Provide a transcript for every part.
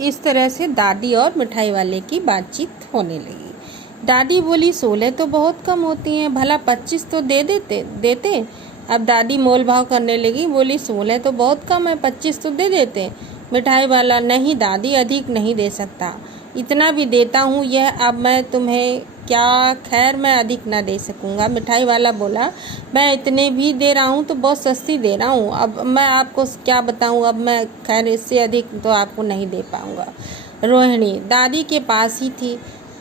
इस तरह से दादी और मिठाई वाले की बातचीत होने लगी। दादी बोली 16 तो बहुत कम होती हैं, भला 25 तो दे देते। अब दादी मोल भाव करने लगी, बोली 16 तो बहुत कम है, 25 तो दे देते। मिठाई वाला नहीं दादी, अधिक नहीं दे सकता, इतना भी देता हूँ यह अब मैं तुम्हें क्या, खैर मैं अधिक ना दे सकूँगा। मिठाई वाला बोला मैं इतने भी दे रहा हूँ तो बहुत सस्ती दे रहा हूँ, अब मैं आपको क्या बताऊँ, अब मैं खैर इससे अधिक तो आपको नहीं दे पाऊँगा। रोहिणी दादी के पास ही थी,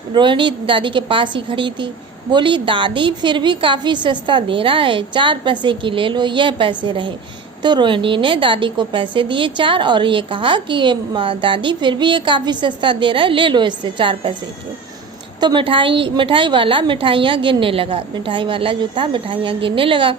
रोहिणी दादी के पास ही खड़ी थी, बोली दादी फिर भी काफ़ी सस्ता दे रहा है, 4 पैसे की ले लो, यह पैसे रहे। तो रोहिणी ने दादी को पैसे दिए 4 और ये कहा कि दादी फिर भी ये काफ़ी सस्ता दे रहा है, ले लो इससे 4 पैसे के। तो मिठाई वाला मिठाइयाँ गिनने लगा, मिठाई वाला जो था मिठाइयाँ गिनने लगा।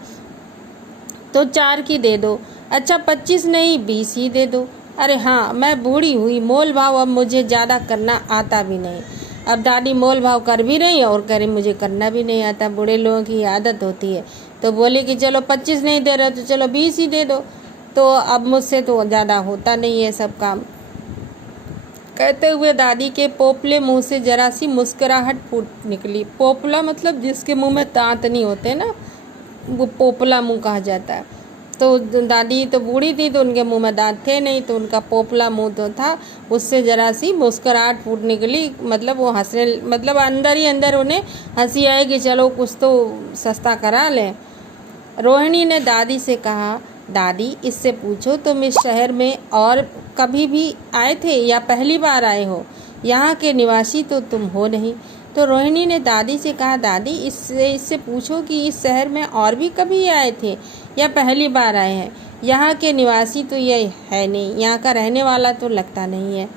तो 4 की दे दो, अच्छा 25 नहीं 20 ही दे दो। अरे हाँ मैं बूढ़ी हुई, मोल भाव अब मुझे ज़्यादा करना आता भी नहीं। अब दादी मोल भाव कर भी रही और करे मुझे करना भी नहीं आता, बूढ़े लोगों की आदत होती है। तो बोले कि चलो 25 नहीं दे रहे तो चलो 20 ही दे दो। तो अब मुझसे तो ज़्यादा होता नहीं है सब काम। कहते हुए दादी के पोपले मुंह से जरा सी मुस्कुराहट फूट निकली। पोपला मतलब जिसके मुंह में दांत नहीं होते ना, वो पोपला मुंह कहा जाता है। तो दादी तो बूढ़ी थी तो उनके मुंह में दांत थे नहीं, तो उनका पोपला मुंह तो था, उससे जरा सी मुस्कुराहट फूट निकली। मतलब वो हंसने, मतलब अंदर ही अंदर उन्हें हंसी आई कि चलो कुछ तो सस्ता करा लें। रोहिणी ने दादी से कहा दादी इससे पूछो तुम इस शहर में और कभी भी आए थे या पहली बार आए हो, यहाँ के निवासी तो तुम हो नहीं। तो रोहिणी ने दादी से कहा दादी इससे पूछो कि इस शहर में और भी कभी आए थे या पहली बार आए हैं, यहाँ के निवासी तो ये है नहीं, यहाँ का रहने वाला तो लगता नहीं है।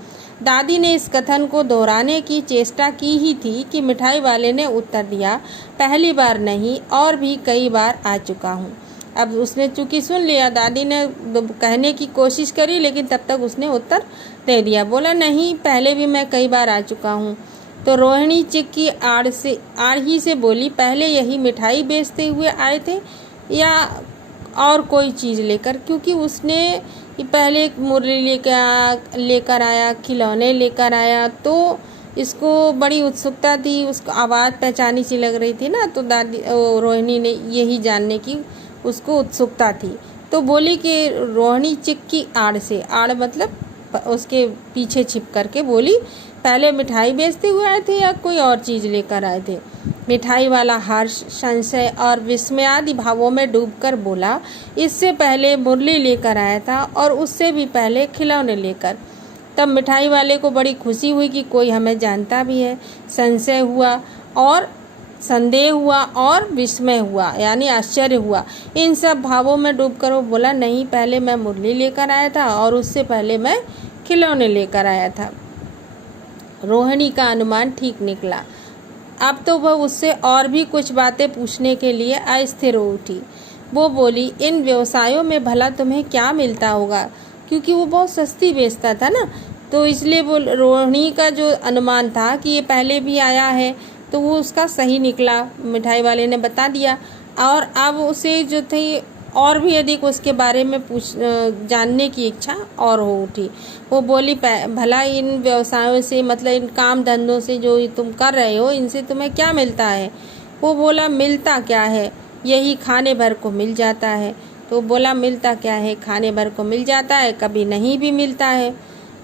दादी ने इस कथन को दोहराने की चेष्टा की ही थी कि मिठाई वाले ने उत्तर दिया पहली बार नहीं और भी कई बार आ चुका हूँ। अब उसने चूँकि सुन लिया, दादी ने कहने की कोशिश करी लेकिन तब तक उसने उत्तर दे दिया, बोला नहीं पहले भी मैं कई बार आ चुका हूँ। तो रोहिणी चिक की आड़ ही से बोली पहले यही मिठाई बेचते हुए आए थे या और कोई चीज़ लेकर, क्योंकि उसने पहले एक मुरली लेकर आया, खिलौने लेकर आया, तो इसको बड़ी उत्सुकता थी, उसको आवाज़ पहचानी सी लग रही थी ना, तो दादी रोहिणी ने यही जानने की उसको उत्सुकता थी। तो बोली कि रोहिणी चिक की आड़ से, आड़ मतलब उसके पीछे छिप करके बोली पहले मिठाई बेचते हुए आए थे या कोई और चीज़ लेकर आए थे। मिठाई वाला हर्ष, संशय और विस्मय आदि भावों में डूबकर बोला इससे पहले मुरली लेकर आया था और उससे भी पहले खिलौने लेकर। तब मिठाई वाले को बड़ी खुशी हुई कि कोई हमें जानता भी है। संशय हुआ और संदेह हुआ और विस्मय हुआ यानी आश्चर्य हुआ। इन सब भावों में डूबकर वो बोला नहीं पहले मैं मुरली लेकर आया था और उससे पहले मैं खिलौने लेकर आया था। रोहिणी का अनुमान ठीक निकला। अब तो वह उससे और भी कुछ बातें पूछने के लिए अस्थिर हो उठी। वो बोली इन व्यवसायों में भला तुम्हें क्या मिलता होगा, क्योंकि वो बहुत सस्ती बेचता था ना, तो इसलिए वो रोहिणी का जो अनुमान था कि ये पहले भी आया है तो वो उसका सही निकला, मिठाई वाले ने बता दिया। और अब उसे जो थी और भी अधिक उसके बारे में जानने की इच्छा और हो उठी। वो बोली भला इन व्यवसायों से, मतलब इन काम धंधों से जो तुम कर रहे हो, इनसे तुम्हें क्या मिलता है। वो बोला मिलता क्या है, यही खाने भर को मिल जाता है। तो बोला मिलता क्या है, खाने भर को मिल जाता है, कभी नहीं भी मिलता है,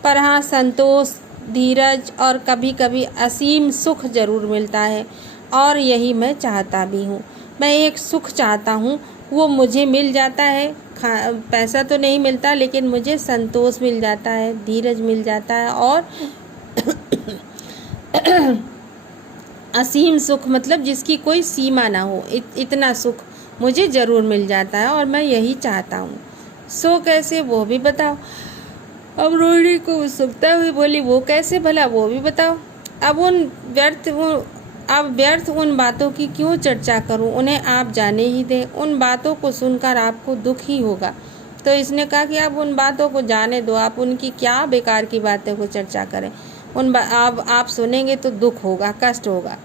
पर हाँ संतोष, धीरज और कभी कभी असीम सुख जरूर मिलता है, और यही मैं चाहता भी हूँ। मैं एक सुख चाहता हूँ, वो मुझे मिल जाता है। पैसा तो नहीं मिलता लेकिन मुझे संतोष मिल जाता है, धीरज मिल जाता है और असीम सुख मतलब जिसकी कोई सीमा ना हो, इतना सुख मुझे ज़रूर मिल जाता है और मैं यही चाहता हूँ। सो कैसे, वो भी बताओ। अब रोहिणी को उत्सुकता हुई, बोली वो कैसे भला, वो भी बताओ। अब व्यर्थ उन बातों की क्यों चर्चा करूं, उन्हें आप जाने ही दें, उन बातों को सुनकर आपको दुख ही होगा। तो इसने कहा कि आप उन बातों को जाने दो, आप उनकी क्या बेकार की बातों को चर्चा करें, आप सुनेंगे तो दुख होगा, कष्ट होगा।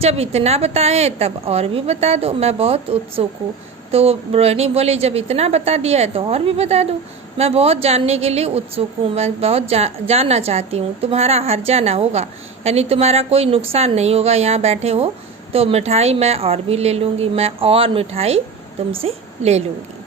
जब इतना बताए तब और भी बता दो, मैं बहुत उत्सुक हूँ। तो रोहिणी बोली जब इतना बता दिया है तो और भी बता दूँ। मैं बहुत जानने के लिए उत्सुक हूँ, मैं बहुत जानना चाहती हूँ। तुम्हारा हर्जा ना होगा, यानी तुम्हारा कोई नुकसान नहीं होगा। यहाँ बैठे हो तो मिठाई मैं और भी ले लूँगी, मैं और मिठाई तुमसे ले लूँगी।